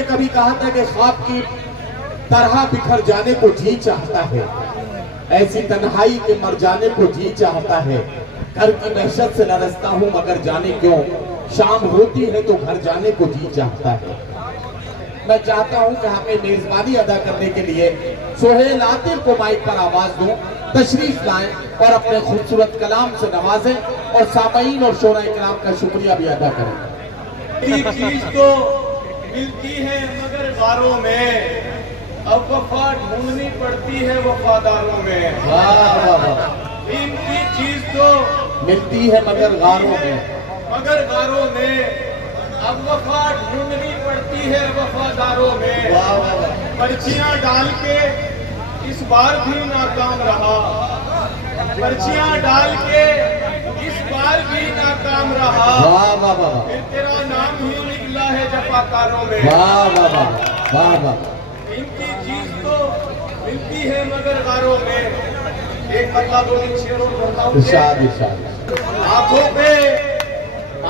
ने कभी कहा था कि ख्वाब की तरह बिखर जाने को जी चाहता है, ऐसी तन्हाई के मर जाने को जी चाहता है। घर की वहशत से लरसता हूँ मगर जाने क्यों, शाम होती है तो घर जाने को जी चाहता है। मैं चाहता हूँ कि हमें मेजबानी अदा करने के लिए सोहेल आतिफ को माइक पर आवाज दूं, तशरीफ लाएं और अपने खूबसूरत कलाम से नवाजें और सामईन और शोराए किराम का शुक्रिया भी अदा करें। एक चीज तो मिलती है मगर गारों में, अब वफा ढूंढनी पड़ती है वफादारों में। वाह वाह वाह। इनकी चीज तो मिलती है मगर गारों में, मगर गारों में, अब वफा ढूंढनी पड़ती है वफादारों में। वाह वाह वाह। पर्चियां डाल के इस बार भी नाकाम रहा, पर्चियां डाल के इस बार भी नाकाम रहा। वाह वाह वाह। फिर तेरा नाम ही निकला है जफाकारों में। वाह वाह वाह वाह वाह। इनकी चीज तो मिलती है मगर गारों में। एक मतलब दो इन शेरों को इरशाद इरशाद। आंखों पे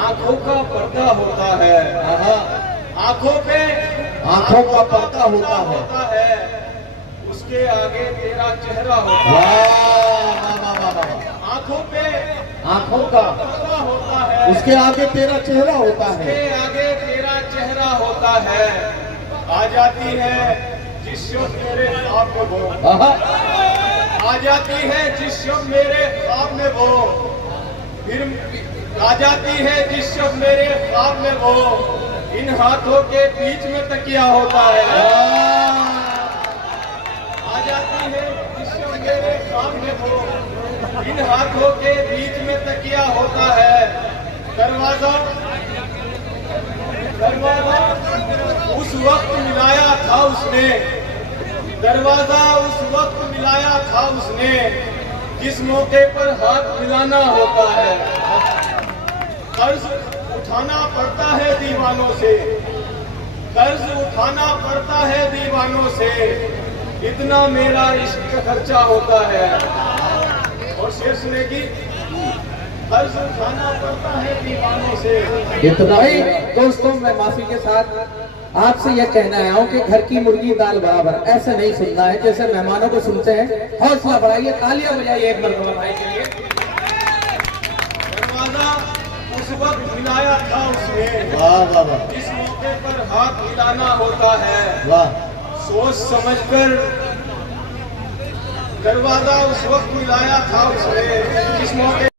आंखों का पर्दा होता है, आंखों पे आंखों का पर्दा होता है, उसके आगे तेरा चेहरा होता वाह है। वाह वाह वाह। आंखों पे आंखों का पर्दा होता है, उसके आगे तेरा चेहरा होता है, उसके आगे तेरा चेहरा होता है। आ जाती है जिस शख्स मेरे ख्वाब में वो, आ जाती है जिस शख्स मेरे ख्वाब में वो, फिर आ जाती है जिस शख्स मेरे ख्वाब में वो, इन हाथों के बीच में तकिया होता है। आ जाती है जिस शख्स मेरे ख्वाब में वो, इन हाथों के बीच में तकिया होता है। दरवाजा दरवाजा उस वक्त मिलाया था उसने, दरवाजा उस वक्त मिलाया था उसने, जिस मौके पर हाथ मिलाना होता है। कर्ज उठाना पड़ता है दीवानों से, कर्ज उठाना पड़ता है दीवानों से, इतना मेरा इश्क का खर्चा होता है। और शेर सुनेगी, कर्ज उठाना पड़ता है दीवानों से, इतना भाई दोस्तों, मैं माफी के साथ आपसे यह कहना आया हूँ कि घर की मुर्गी दाल बराबर ऐसे नहीं सुनना है जैसे मेहमानों को सुनते हैं। हौसला बढ़ाइए, तालियां बजाइए एक मरतबा भाई के लिए। दरवाजा उस वक्त मिलाया था उसने, वाह वाह वाह जिस मौके पर हाथ मिलाना होता है। वाह। सोच समझकर दरवाजा उस वक्त मिलाया था उसने, जिस मौके